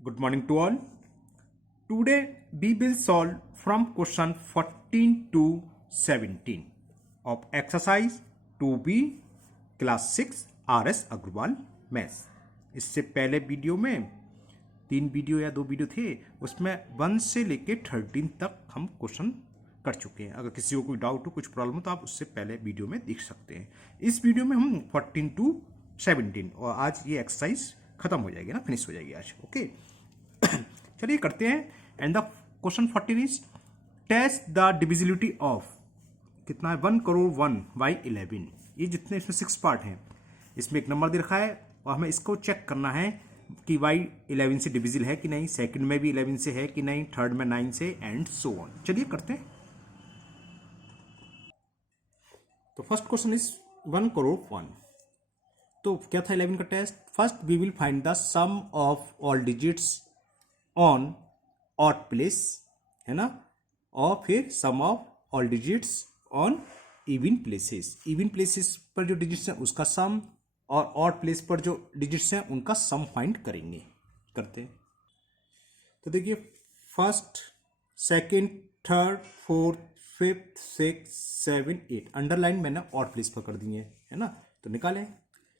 Good morning to all. Today we will solve from question 14 to 17 of exercise 2B class 6 RS Agarwal maths. इससे पहले video में 3 video या 2 video थे, उसमें 1 से लेके 13 तक हम क्वेश्चन कर चुके हैं। अगर किसी को कोई डाउट हो, कुछ प्रॉब्लम हो, तो आप उससे पहले वीडियो में देख सकते हैं। इस वीडियो में हम 14 टू 17 और आज ये एक्सरसाइज खत्म हो जाएगी ना, फिनिश हो जाएगी आज। ओके चलिए करते हैं। And the question 14 is test the divisibility of कितना है 1 करोड़ 1 बाई 11। ये जितने इसमें 6 पार्ट हैं, इसमें एक नंबर दे रखा है और हमें इसको चेक करना है कि y 11 से डिविजिबल है कि नहीं, सेकंड में भी 11 से है कि नहीं, थर्ड में 9 से, एंड सो ऑन। चलिए करते हैं। तो फर्स्ट क्वेश्चन इज 1 करोड़ 1। तो क्या था 11 का test? First we will find the sum of all digits on odd place, है ना, और फिर sum of all digits on even places. Even places पर जो डिजिट्स हैं उसका सम, और ऑड प्लेस पर जो डिजिट्स हैं उनका सम फाइंड करेंगे। करते हैं। तो देखिए first, second, third, fourth, fifth, six, 7, 8 underline मैंने ऑड प्लेस पर कर दिए, है ना। तो निकालें।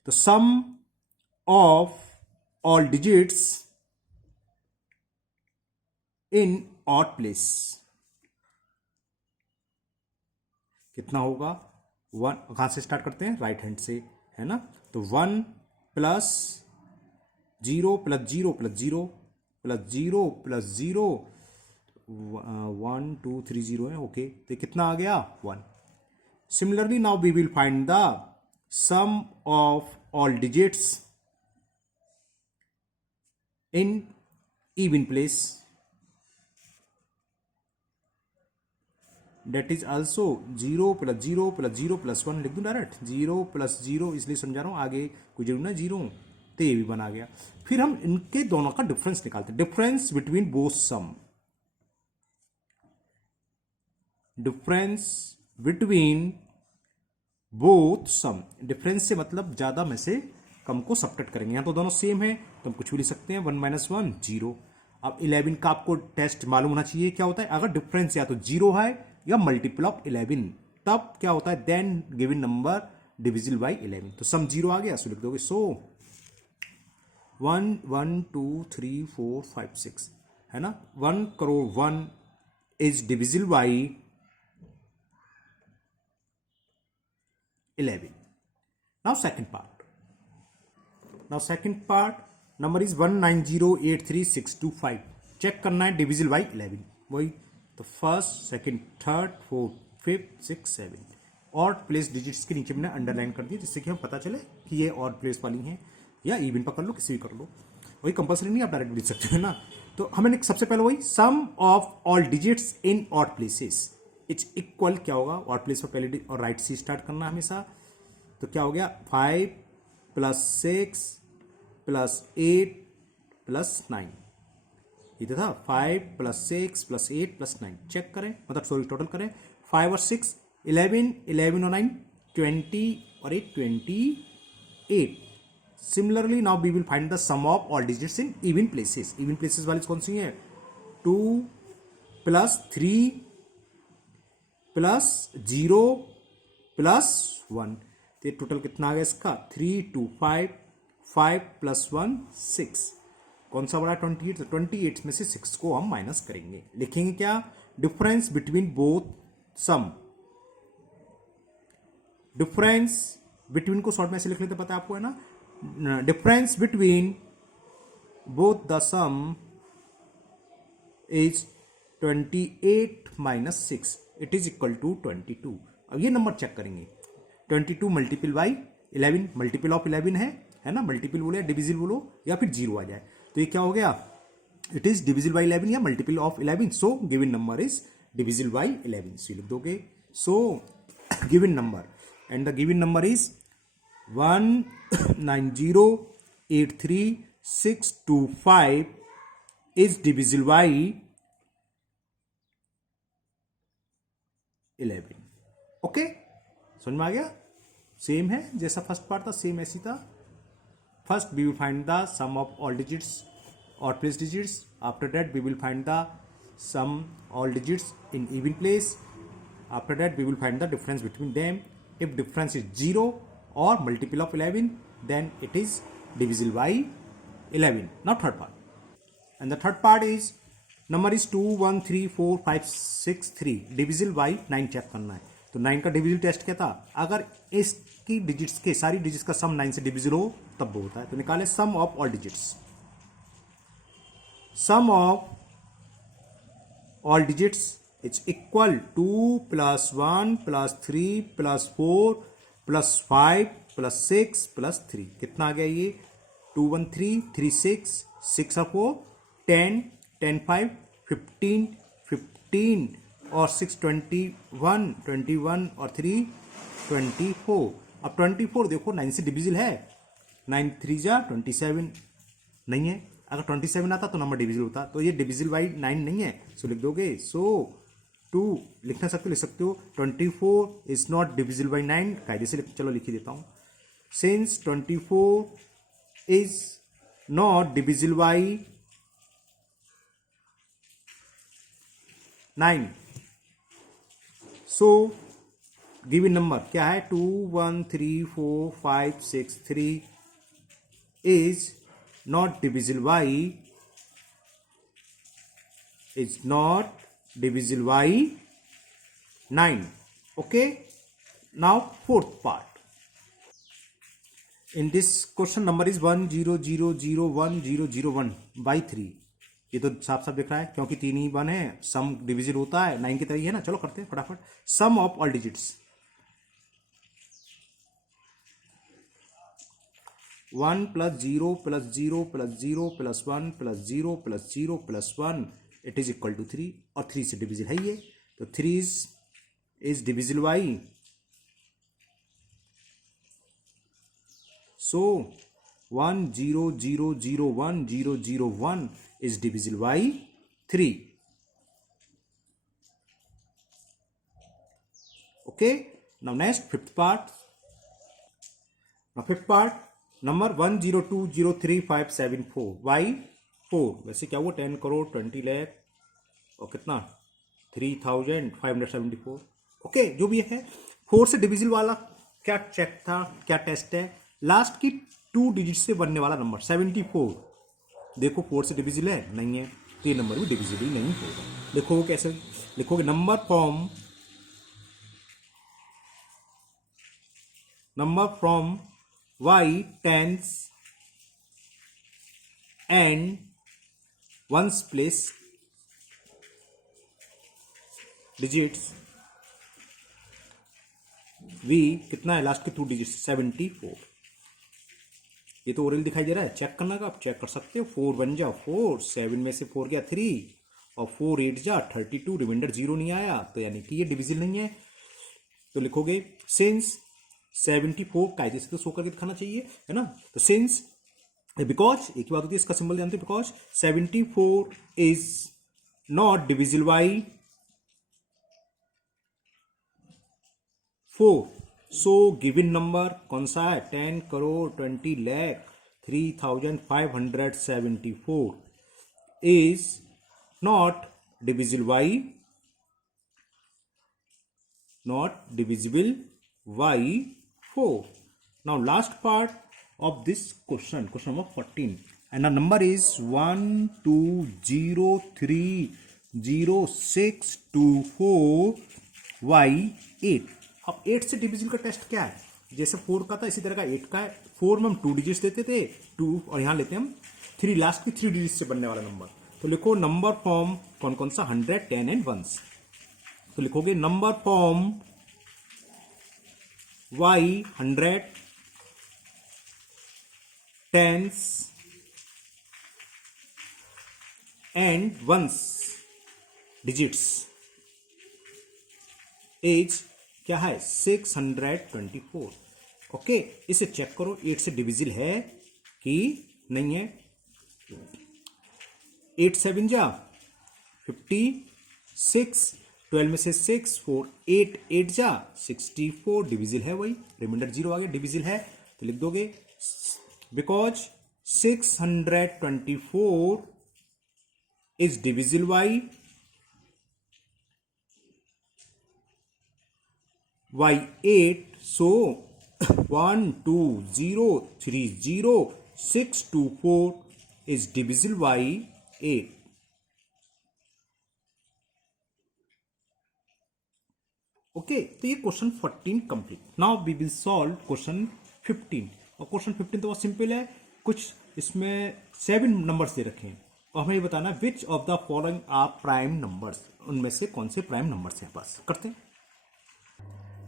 तो sum of all digits in odd place कितना होगा? 1। कहां से स्टार्ट करते हैं? राइट हैंड से, है ना। तो 1 plus 0 plus 0 plus 0 plus 0 plus 0, 1 2 3 0 है। ओके, तो कितना आ गया? 1। Similarly now we will find the sum of all digits in even place, that is also 0 plus 0 plus 0 plus 1। लिख दूं डायरेक्ट 0 प्लस 0, इसलिए समझा रहा हूं, आगे कोई जरूर ना 0, तो ये भी बना गया। फिर हम इनके दोनों का डिफरेंस निकालते हैं। Difference between both sum, difference between both sum. Difference से मतलब ज्यादा में से कम को सबट्रैक्ट करेंगे। यहां तो दोनों सेम है तो हम कुछ भी लिख सकते हैं। 1 माइनस 1 0। अब 11 का आपको टेस्ट मालूम होना चाहिए क्या होता है। अगर डिफरेंस या तो 0 है या मल्टीपल ऑफ 11, तब क्या होता है? Then given number divisible by 11। तो सम 0 आ गया, सो लिख दोगे। सो 1 1 2 3 4 5 6, है ना। 1 crore 1 is divisible by 11। Now second part. Now second part number is 1908365। Check करना है डिविजिबल बाय 11। वही तो first, second, third, fourth, fifth, six, 7 odd place digits के नीचे मैंने अंडरलाइन कर दिया, जिससे कि हमें पता चले कि ये ऑड प्लेस वाली हैं, या इवन पकड़ लो, किसी भी कर लो। वही कंपल्सरी नहीं, आप डायरेक्ट लिख सकते हैं ना। तो हमें सबसे पहले वही sum of all digits in odd places it's equal क्या होगा? ऑड प्लेस पर पहले और राइट से स्टार्ट करना हमेशा। तो क्या हो गया? 5 प्लस 6 प्लस 8 प्लस 9। ये तो था 5 प्लस 6 प्लस 8 प्लस 9। चेक करें, मतलब सॉरी टोटल करें। 5 और 6 11, 11 और 9 20 और 8 28। Similarly now we will find the sum of all digits in even places. Even places वाली कौन सी है? 2 प्लस 3 प्लस 0 प्लस 1। तो ये टोटल कितना आ गया इसका? 3 2 5, 5 प्लस 1 6। कौन सा बड़ा? 28। तो 28 में से 6 को हम माइनस करेंगे। लिखेंगे क्या? Difference between both sum. Difference between को शॉर्ट में से लिख लेते, पता है आपको, है ना। Difference between both the sum is 28 minus 6, it is equal to 22। अब ये नंबर चेक करेंगे। 22 मल्टीपल बाई 11, मल्टीपल ऑफ 11 है ना। मल्टीपल बोले, डिविजिबल बोलो, या फिर 0 आ जाए। तो ये क्या हो गया? इट इज डिविजिबल बाई 11 या multiple of 11। So given number is divisible by 11। सो लिख दोगे। So given number, and the given number is 1908365 is divisible by 11। Okay, समझ में आ गया? सेम है जैसा फर्स्ट पार्ट था, सेम ऐसी था। First we will find the sum of all digits odd place digits. After that we will find the sum all digits in even place. After that we will find the difference between them. If difference is 0 or multiple of 11, then it is divisible by 11. Now third part, and the third part is number is 2 1 3 4 5 6 3 divisible by 9 check करना है. तो 9 का divisible test क्या था, अगर इसकी digits के सारी डिजिट्स का सम 9 से डिविजिबल हो तब वो होता है. तो निकाले sum of all digits. Sum of all digits is equal 2 plus 1 plus 3 plus 4 plus 5 plus 6 plus 3. कितना आ गया ये, 2 1 3 3 6 6 और 4 10 10 5 15 15 और 6 21 21 और 3 24. अब 24 देखो 9 से डिविजिबल है. 9 3 जा 27 नहीं है. अगर 27 आता तो नंबर डिविजिबल होता. तो ये डिविजिबल बाई 9 नहीं है. सो लिख दोगे. सो 2 लिखना सकते हो, लिख सकते हो. 24 इज नॉट डिविजिबल बाई 9. कायदे से चलो लिख ही देता हूं. Since 24 is not divisible by 9, so given number क्या है, 2 1 3 4 5 6 3 is not divisible by 9. Okay. Now fourth part. In this question number is 1 0 0 0 1 0 0 1 by 3. ये तो साफ साफ दिख रहा है क्योंकि 3 ही 1 है. सम डिविजिबल होता है 9 की तरह ही है ना. चलो करते हैं फटाफट. Sum of all digits 1 plus 0 plus 0 plus 0 plus 1 plus 0 plus 0 plus 1 it is equal to 3. और 3 से डिविजिबल है ये. तो 3 is divisible by, so 1 0 0 0 1 0 0 1 is divisible by 3. Okay. Now next fifth part. Now fifth part number 1 0 2 0 3 5 7 4 by 4. वैसे क्या हुआ, 10 करोड़ 20 लाख और कितना 3574. ओके. जो भी है 4 से डिविजिबल वाला क्या चेक था, क्या टेस्ट है, लास्ट की 2 डिजिट से बनने वाला नंबर 74. देखो 4 से डिविजिबल है नहीं है, तो ये नंबर भी डिविजिबल नहीं होगा. देखो कैसे लिखोगे, number from y tens and ones place digits v कितना है, लास्ट के 2 डिजिट 74. ये तो ओरल दिखाई दे रहा है, चेक करना का आप चेक कर सकते हो. 4 बन जा 4, 7 में से 4 गया 3 और 4 8 जा 32, रिमाइंडर 0 नहीं आया, तो यानी कि ये डिविजिबल नहीं है. तो लिखोगे सिंस 74 कायदे से तो शो करके दिखाना चाहिए, है ना. तो सिंस बिकॉज एक ही बात होती है, इसका सिंबल जानते हो, because 74 is not divisible by 4. So given number कौन सा है, 10 crore 20 lakh 3574 is not divisible by 4. Now last part of this question number 14, and the number is 1 2 0 3 0 6 2 4 y 8. अब 8 से डिविजिबल का टेस्ट क्या है, जैसे 4 का था इसी तरह का 8 का है. 4 में हम 2 डिजिट्स देते थे 2, और यहां लेते हैं हम 3, लास्ट की 3 डिजिट से बनने वाला नंबर. तो लिखो नंबर फॉर्म कौन कौन सा, 100 10 एंड 1s. तो लिखोगे number form y 100 10s and 1s digits as क्या है 624. ओके. इसे चेक करो 8 से डिविजिबल है कि नहीं है. 8 7 जा 56, 12 में से 6 4 8 8 जा 64, डिविजिबल है वही, रिमाइंडर 0 आ गया, डिविजिबल है. तो लिख दोगे because 624 is divisible by 8. So 1 2 0 3 0 6 2 4 is divisible by 8. Okay तो ये question 14 complete. Now we will solve question 15. और क्वेश्चन 15 तो बहुत सिंपल है. कुछ इसमें 7 नंबर्स दे रखे हैं और हमें ये बताना which of the following are prime numbers. उनमें से कौन से प्राइम नंबर्स हैं. बस करते हैं.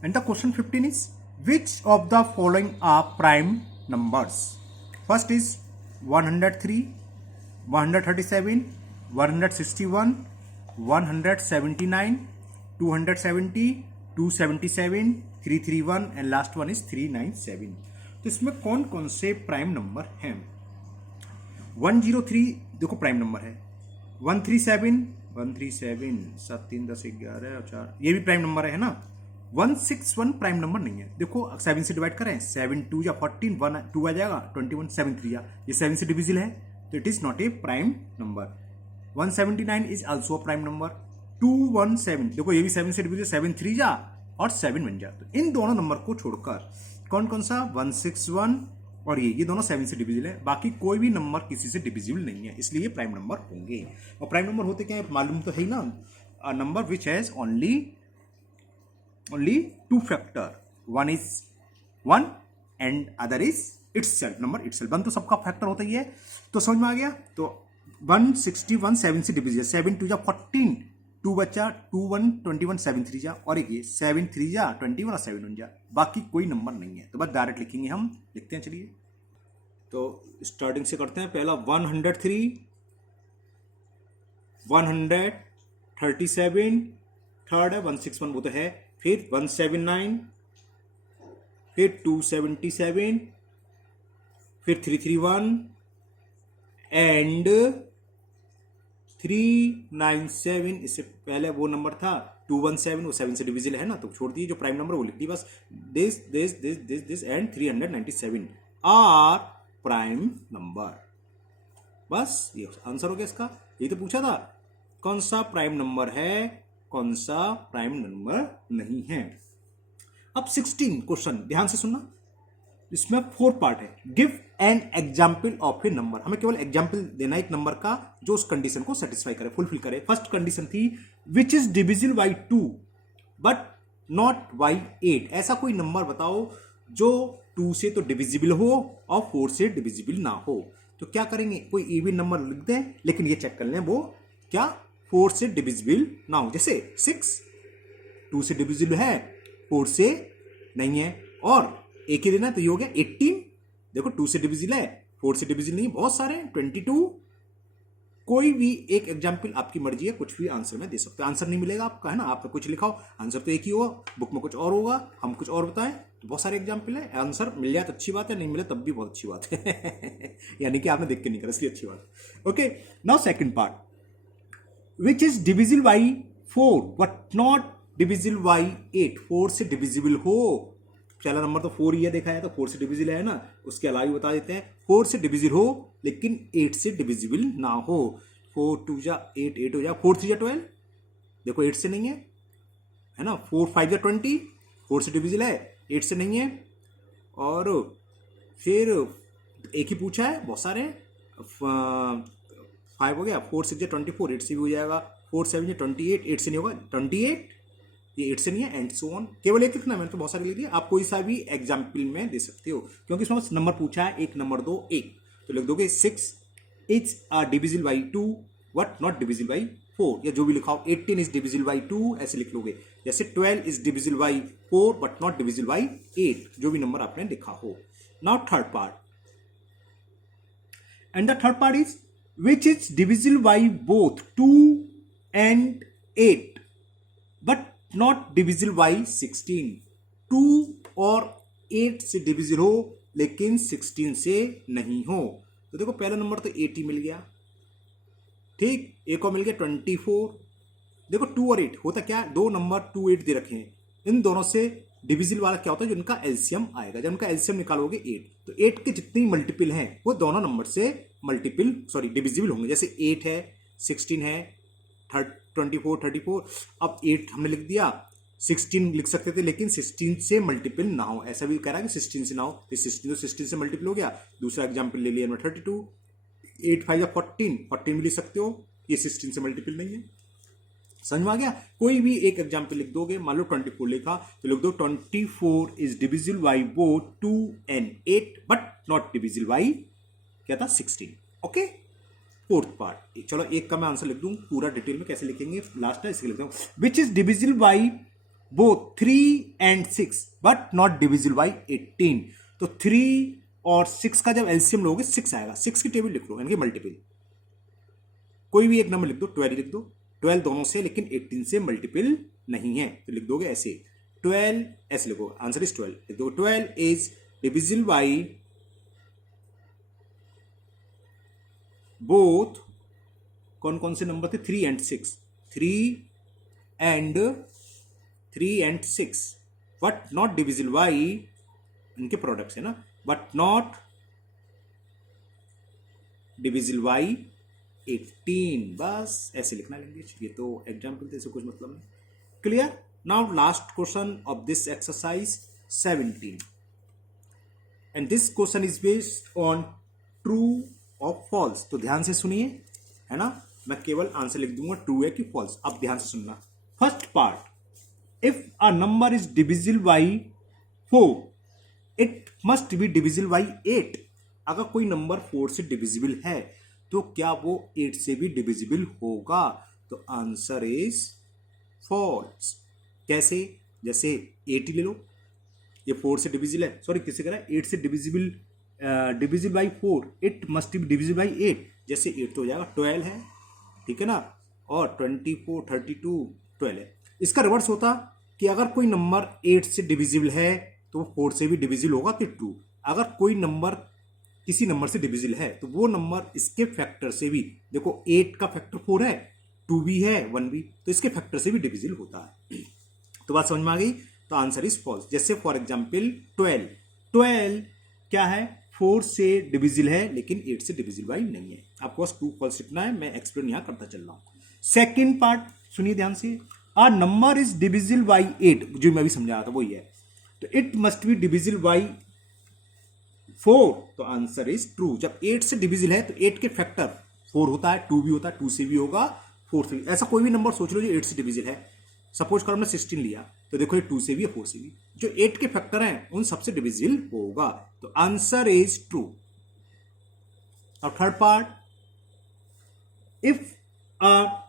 And the question 15 is which of the following are prime numbers. First is 103, 137, 161, 179, 270, 277, 331 and last one is 397. तो इसमें कौन कौन से प्राइम नंबर हैं. 103 देखो प्राइम नंबर है. 137 7 3 10 11 और 4 ये भी प्राइम नंबर है ना. 161 प्राइम नंबर नहीं है. देखो 7 से डिवाइड करें 7 2 या 14 1 2 आ जाएगा 21 7 3 ये 7 से डिविजिबल है तो it is not a prime number. 179 is also a prime number. 217 देखो ये भी 7 से डिविजिबल 7 3 जा और 7 बन जा. तो इन दोनों नंबर को छोड़कर कौन कौन सा 161 और ये दोनों 7 से डिविजिबल है. बाकी कोई भी नंबर किसी से डिविजिबल नहीं है इसलिए प्राइम नंबर होंगे. और प्राइम नंबर होते क्या है मालूम तो है ही ना. A number which has only 2 factor. One is 1 and other is itself. Number itself 1 तो सबका फैक्टर होता ही है. तो समझ में आ गया. तो 161 7 से डिविजिबल 7 2 जा 14 2 बच्चा 2 1 21 7 3 जा और एक ये 7 3 जा 21 और 7 1 जा. बाकी कोई नंबर नहीं है. तो बस डायरेक्ट लिखेंगे हम. लिखते हैं चलिए. तो स्टार्टिंग से करते हैं. पहला 103, 137 थर्ड है 161 वो तो है. फिर 179 फिर 277 फिर 331 एंड 397. इससे पहले वो नंबर था 217 वो 7 से डिविजिबल है ना तो छोड़ दिए. जो प्राइम नंबर वो लिख दी बस. This and 397 are prime number. बस ये आंसर हो गया इसका. ये तो पूछा था कौन सा प्राइम नंबर है कौन सा प्राइम नंबर नहीं है. अब 16 क्वेश्चन ध्यान से सुनना. इसमें 4 पार्ट है. Give an example of A number. हमें केवल एग्जाम्पल देना एक नंबर का जो उस कंडीशन को सेटिस्फाई करे फुलफिल करे. फर्स्ट कंडीशन थी which is divisible by 2 but not by 8. ऐसा कोई नंबर बताओ जो 2 से तो डिविजिबल हो और 4 से डिविजिबल ना हो. तो क्या करेंगे कोई इवन नंबर लिख दें लेकिन ये चेक कर लें वो क्या 4 से डिविजिबल ना हो. जैसे 6 2 से डिविजिबल है 4 से नहीं है. और एक ही देना तो ये हो गया 18. देखो 2 से डिविजिबल है 4 से डिविजिबल नहीं है. बहुत सारे 22. कोई भी एक एग्जाम्पल आपकी मर्जी है कुछ भी आंसर में दे सकते हो. आंसर नहीं मिलेगा आपका है ना. आपने कुछ लिखा हो आंसर तो एक ही होगा. बुक में कुछ और होगा हम कुछ और बताएं. तो बहुत सारे एग्जाम्पल है. आंसर मिल जाए तो अच्छी बात है नहीं मिले तब भी बहुत अच्छी बात है. यानी कि आपने देख के नहीं करा इसलिए अच्छी बात. Okay now second part which is divisible by 4 but not divisible by 8. 4 से डिविजिबल हो. पहला नंबर तो 4 ही है देखा है तो 4 से डिविजिबल है ना. उसके अलावा भी बता देते हैं 4 से डिविजिबल हो लेकिन 8 से डिविजिबल ना हो. 4 2 जा 8 8 हो जा 4 3 जा 12. देखो 8 से नहीं है ना. 4 5 जा 20 4 से डिविजिबल है 8 से नहीं है. और फिर एक ही पूछा है बहुत सारे 5 हो गया. 4 6 जा 24 8 से भी हो जाएगा. 4 7 जा 28 8 से नहीं होगा 28 ये 8 से नहीं है एंड सो ऑन. केवल एक लिखना. मैंने तो बहुत सारे लिख दिए. आप कोई सा भी एग्जाम्पल में दे सकते हो क्योंकि इसमें नंबर पूछा है 1 नंबर 2 1 तो लिख दोगे 6 is divisible by 2 but not divisible by 4 या जो भी लिखाओ. 18 इज डिविजिबल बाई 2 ऐसे लिख लोगे. जैसे 12 is divisible by 4 but not divisible by 8 जो भी नंबर आपने लिखा हो. Now third part and the third part is which is divisible by both 2 and 8 but not divisible by 16. 2 और 8 से डिविजिबल हो लेकिन 16 से नहीं हो. तो देखो पहला नंबर तो 80 मिल गया ठीक. एक और मिल गया 24. देखो 2 और 8 होता क्या दो नंबर 2 8 दे रखे हैं. इन दोनों से डिविजिबल वाला क्या होता है जो इनका एलसीएम आएगा. जब इनका एलसीएम निकालोगे 8 तो 8 के जितनी मल्टीपल हैं वो दोनों नंबर से डिविजिबल होंगे. जैसे 8 है 16 है, 24, 34, अब 8 हमने लिख दिया, 16 लिख सकते थे लेकिन 16 से मल्टीपल ना हो, ऐसा भी कह रहा है कि 16 से ना हो, तो 16 से मल्टीपल हो गया। दूसरा एग्जाम्पल ले लिया 32, 8 5 या 14, 14 भी लिख सकते हो, ये 16 से मल्टीपल नहीं है। समझ में आ गया? कोई भी एक एग्जाम्पल लिख दोगे, मान लो 24 लिखा तो लिख दो 24 is divisible by both 2 and 8 but not divisible by क्या था 16। Okay, fourth part. चलो एक का मैं आंसर लिख दूं, पूरा डिटेल में कैसे लिखेंगे लास्ट है इसके लिखता हूं। Which is divisible by both 3 and 6 but not divisible by 18। तो 3 और 6 का जब एलसीएम लोगे 6 आएगा, 6 की टेबल लिख लो यानी कि मल्टीपल। कोई भी एक नंबर लिख दो, 12 लिख दो, 12 दोनों से लेकिन 18 से मल्टीपल नहीं है, तो लिख दोगे ऐसे 12, ऐसे लिखो, आंसर इज 12, लिख दो 12 इज डिविजिबल बाई बोथ, कौन कौन से नंबर थे, 3 and 6, 3 and 6 but not divisible by, इनके प्रोडक्ट्स है ना, बट नॉट डिविजिबल बाई 18। बस ऐसे लिखना लैंग्वेज, ये तो एग्जाम्पल थे, कुछ मतलब नहीं। Clear? Now last question of this exercise 17 and this question is based on true और फॉल्स। तो ध्यान से सुनिए, है ना, मैं केवल आंसर लिख दूंगा ट्रू है कि फॉल्स। अब ध्यान से सुनना। First part, if a number is divisible by 4 it must be divisible by 8। अगर कोई नंबर 4 से डिविजिबल है तो क्या वो 8 से भी डिविजिबल होगा? तो आंसर इज फॉल्स। कैसे? जैसे 8 ही ले लो, ये 4 से डिविजिबल है, सॉरी किससे कह रहा है, 8 से divisible, divisible by 4 it must be divisible by 8। जैसे 8 तो हो जाएगा 12 है, ठीक है ना, और 24, 32, 12 है। इसका रिवर्स होता कि अगर कोई नंबर 8 से डिविजिबल है तो वो 4 से भी डिविजिबल होगा कि ट्रू। अगर कोई नंबर किसी नंबर से डिविजिबल है तो वो नंबर इसके फैक्टर से भी, देखो 8 का फैक्टर 4 है, 2 भी है, 1 भी, तो इसके फैक्टर से भी डिविजिबल होता है। तो बात समझ में आ गई? तो आंसर इज फॉल्स। जैसे फॉर एग्जाम्पल 12 क्या है, 4 से डिविजिबल है लेकिन 8 से डिविजिबल बाई नहीं है। आपको बस ट्रू फॉल्स लिखना है, मैं एक्सप्लेन यहां करता चल रहा हूं। सेकेंड पार्ट सुनिए ध्यान से, अ नंबर इज डिविजिबल बाई 8, जो मैं भी समझा रहा था वही है, तो it must be divisible by 4। तो आंसर इज ट्रू। जब 8 से डिविजिबल है तो 8 के फैक्टर 4 होता है, 2 भी होता है, 2 से भी होगा, 4 से भी। ऐसा कोई भी नंबर सोच लो जो 8 से डिविजिबल है। सपोज करो हमने 16 लिया, तो देखो ये 2 से भी है, 4 से भी, जो 8 के फैक्टर हैं उन सबसे डिविजिबल होगा। तो आंसर इज ट्रू। और third part, if a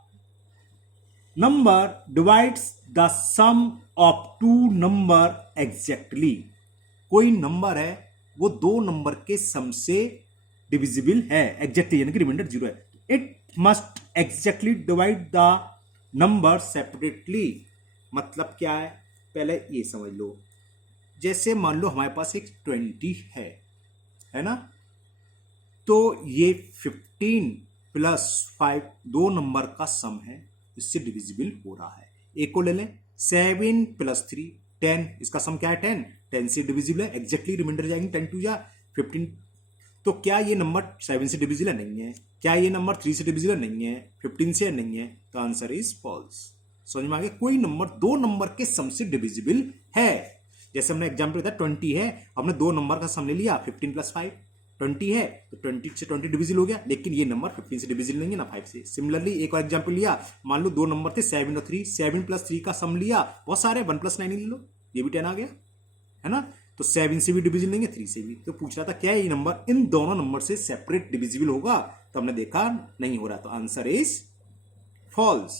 number divides the sum of 2 number exactly, कोई नंबर है वो 2 नंबर के सम से डिविजिबल है, एग्जैक्टली यानी कि रिमाइंडर 0 है, it must exactly divide the number separately. मतलब क्या है, पहले ये समझ लो। जैसे मान लो हमारे पास एक 20 है ना, तो ये 15 प्लस 5 2 नंबर का सम है, इससे डिविजिबल हो रहा है। एक को ले लें, 7 प्लस 3 10, इसका सम क्या है 10, 10 से डिविजिबल है, एग्जैक्टली रिमाइंडर जाएंगे 10 2 जा 15। तो क्या ये नंबर 7 से डिविजिबल है? नहीं है। क्या ये नंबर 3 से डिविजिबल नहीं है? 15 से नहीं है। तो आंसर इज फॉल्स। समझ में आ गया? कोई नंबर 2 नंबर के सम से डिविजिबल है। जैसे हमने एग्जाम्पल दिया 20 है, हमने 2 नंबर का सम ले लिया, 15 प्लस 5 20 है, तो 20 से 20 डिविजिबल हो गया, लेकिन ये नंबर 15 से डिविजिबल नहीं है ना 5 से। सिमिलरली एक और एग्जाम्पल लिया, मान लो 2 नंबर थे 7 और 3, 7 प्लस 3 का सम लिया, बहुत सारे 1 प्लस 9 ले लो, ये भी 10 आ गया, है ना। तो 7 से भी डिविजिबल नहीं है, 3 से भी। तो पूछ रहा था क्या ये नंबर इन दोनों नंबर से सेपरेट डिविजिबल होगा, तो हमने देखा नहीं हो रहा, तो आंसर इज फॉल्स।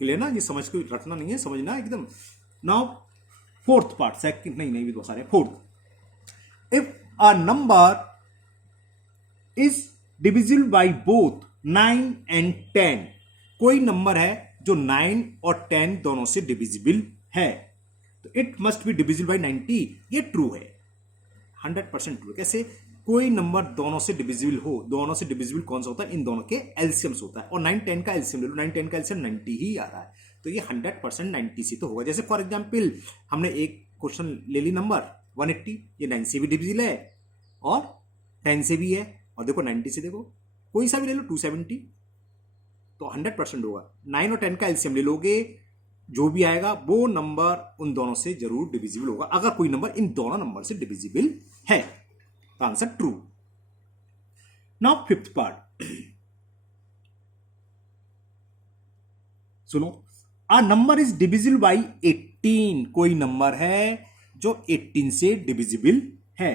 क्लियर ना? ये समझ को रखना नहीं है, समझना एकदम। नाउ फोर्थ पार्ट, सेकंड नहीं भी बहुत सारे। Fourth, if a number is divisible by both 9 and 10, कोई नंबर है जो 9 और 10 दोनों से डिविजिबल है, तो it must be divisible by 90। ये ट्रू है, 100% ट्रू। कैसे? कोई नंबर दोनों से डिविजिबल हो, दोनों से डिविजिबल कौन सा होता है? इन दोनों के एलसीएम्स होता है, और 9 10 का एलसीएम ले लो, 9 10 का एलसीएम 90 ही आ रहा है, तो ये 100% 90 से तो होगा। जैसे फॉर एग्जाम्पल हमने एक क्वेश्चन ले ली नंबर 180, ये 9 से भी डिविजिबल है और 10 से भी है, और देखो 90 से देखो कोई सा भी ले लो 270, तो 100% होगा। 9 और 10 का एलसीएम ले लोगे, जो भी आएगा वो नंबर उन दोनों से जरूर डिविजिबल होगा, अगर कोई नंबर इन दोनों नंबर से डिविजिबल है, तो answer true. Now fifth part सुनो, a number is divisible by 18, कोई नंबर है जो 18 से डिविजिबल है।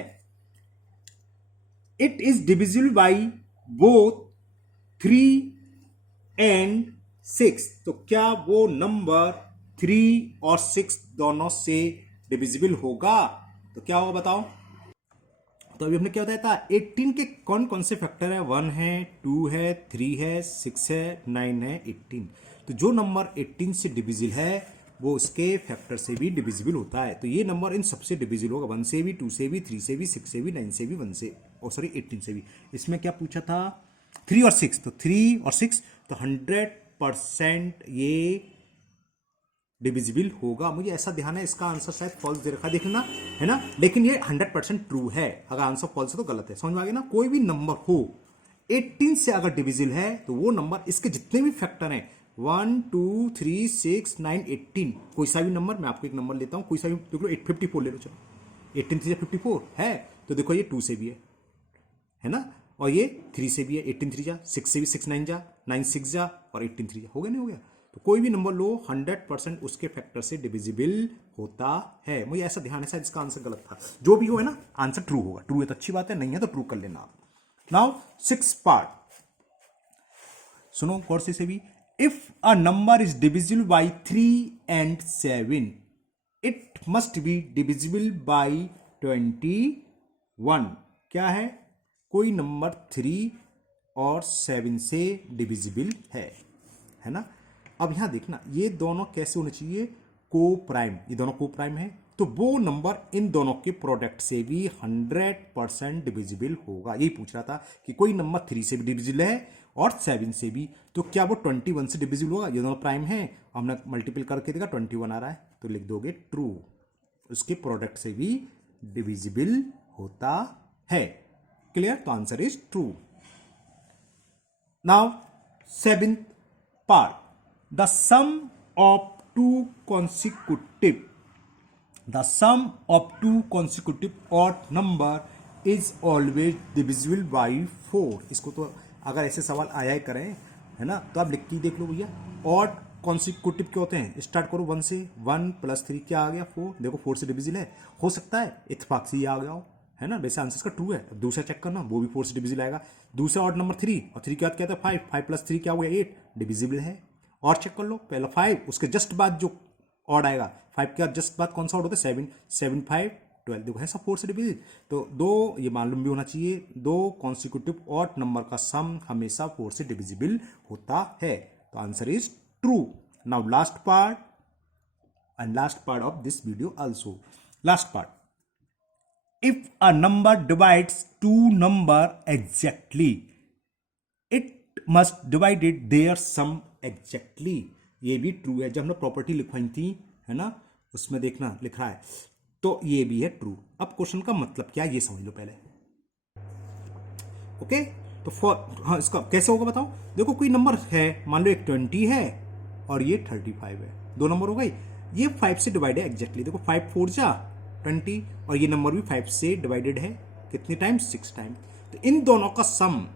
It is divisible by both 3 and 6, तो क्या वो नंबर 3 और 6 दोनों से डिविजिबल होगा? तो क्या होगा बताओ। तो अभी हमने क्या बताया था, 18 के कौन कौन से फैक्टर है? 1 है, 2 है, 3 है, 6 है, 9 है, 18। तो जो नंबर 18 से डिविजिबल है वो उसके फैक्टर से भी डिविजिबल होता है। तो ये नंबर इन सबसे डिविजिबल होगा, 1 से भी, 2 से भी, 3 से भी, 6 से भी, 9 से भी, 1 से, और सॉरी 18 से भी। इसमें क्या पूछा था? 3 और 6, तो 3 और 6 तो 100% ये डिविजिबल होगा। मुझे ऐसा ध्यान है इसका आंसर शायद फॉल्स दे रखा है, देखना है ना, लेकिन ये 100% ट्रू है। अगर आंसर फॉल्स है तो गलत है, समझ में आ गया ना। कोई भी नंबर हो 18 से अगर डिविजिबल है तो वो नंबर, इसके जितने भी फैक्टर हैं 1 2 3 6 9 18, कोई सा भी नंबर, मैं आपको एक नंबर लेता हूं, कोई सा भी, देख लो 854 ले लो, चलो 18 3 54 है, तो देखो ये 2 से भी है ना, और ये 3 से भी है, 18 3 जा, 6 से भी 6 9 जा, 9 6 जा, और 18 3 जा, हो गया नहीं हो गया। तो कोई भी नंबर लो 100% उसके फैक्टर से डिविजिबल होता है। मुझे ऐसा ध्यान है, शायद इसका आंसर गलत था। जो भी हो है ना, आंसर ट्रू होगा। ट्रू है तो अच्छी बात है, नहीं है तो ट्रू कर लेना आप। नाउ 6 पार्ट सुनो गौर से भी। If a number is divisible by 3 and 7, it must be divisible by 21। क्या है? कोई नंबर 3 और 7 से डिविजिबल है ना। अब यहां देखना, ये दोनों कैसे होने चाहिए? को प्राइम, ये दोनों को प्राइम है, तो वो नंबर इन दोनों के प्रोडक्ट से भी 100% डिविजिबल होगा। यही पूछ रहा था कि कोई नंबर 3 से भी डिविजिबल है और 7 से भी, तो क्या वो 21 से डिविजिबल होगा? ये दोनों प्राइम है, हमने मल्टीपल करके देखा 21 आ रहा है, तो लिख दोगे ट्रू, उसके प्रोडक्ट से भी डिविजिबल होता है। क्लियर? तो answer is true. Now 7th part, the sum of two consecutive odd number is always divisible by 4। इसको तो अगर ऐसे सवाल आया ही करें है ना, तो आप लिख के देख लो भैया। ऑड कॉन्सिक्यूटिव क्या होते हैं? स्टार्ट करो 1 से, 1 + 3 क्या आ गया? 4। देखो 4 से डिविजिबल है, हो सकता है इत्तेफाक से ये आ गया हो, है ना। वैसे आंसर का ट्रू है। अब दूसरा चेक करना, वो भी 4 से डिविजिबल आएगा। दूसरा ऑड नंबर 3, और 3 के बाद क्या था? 5, 5 + 3 क्या हो गया? 8, डिविजिबल है। और चेक कर लो, पहला 5, उसके जस्ट बाद जो ऑड आएगा 5 के बाद जस्ट बाद कौन सा ऑड होता है? 7, 7 5 12, देखो है सब 4 से डिविजिबल। तो दो, ये मालूम भी होना चाहिए, दो कॉन्सिक्यूटिव ऑड नंबर का सम हमेशा 4 से डिविजिबल होता है। तो answer is true. Now last part, and last part of this video also. Last part, if a number divides two number exactly, it must divided their sum exactly। ये भी true है। जब हमने प्रॉपर्टी लिखवाई थी है ना, उसमें देखना लिखा है, तो ये भी है ट्रू। अब क्वेश्चन का मतलब क्या ये समझ लो पहले। ओके, तो हाँ, इसका कैसे होगा बताओ। देखो कोई नंबर है, मान लो एक 20 है और ये 35 है, दो नंबर हो गए, ये 5 से डिवाइड है एग्जैक्टली। देखो 5 4 जा 20, और ये नंबर भी 5 से डिवाइडेड है कितने टाइम? 6 टाइम। तो इन दोनों का सम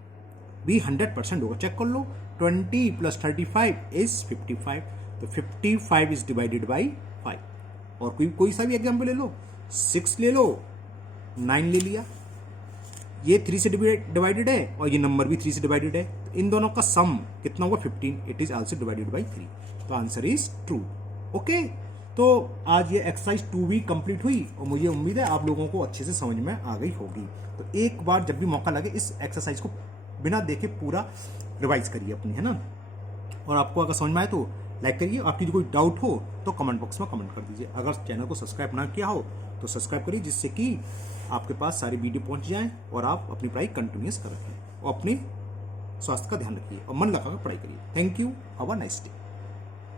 भी 100% होगा। चेक कर लो, 20 + 35 इज 55, तो 55 इज डिवाइडेड बाई 5। और कोई सा भी एग्जाम्पल ले लो, 6 ले लो, 9 ले लिया, ये 3 से डिवाइडेड है और ये नंबर भी 3 से डिवाइडेड है, तो इन दोनों का सम कितना होगा? 15, it is also divided by 3। तो आंसर इज ट्रू। ओके, तो आज ये एक्सरसाइज 2 भी कंप्लीट हुई और मुझे उम्मीद है आप लोगों को अच्छे से समझ में आ गई होगी। तो एक बार जब भी मौका लगे इस एक्सरसाइज को बिना देखे पूरा रिवाइज करिए अपनी, है ना। और आपको अगर समझ में आए तो लाइक करिए, आपकी कोई डाउट हो तो कमेंट बॉक्स में कमेंट कर दीजिए। अगर चैनल को सब्सक्राइब ना किया हो तो सब्सक्राइब करिए, जिससे कि आपके पास सारी वीडियो पहुंच जाएं और आप अपनी पढ़ाई कंटिन्यूस कर रखें और अपने स्वास्थ्य का ध्यान रखिए और मन लगाकर पढ़ाई करिए। Thank you, have a nice day.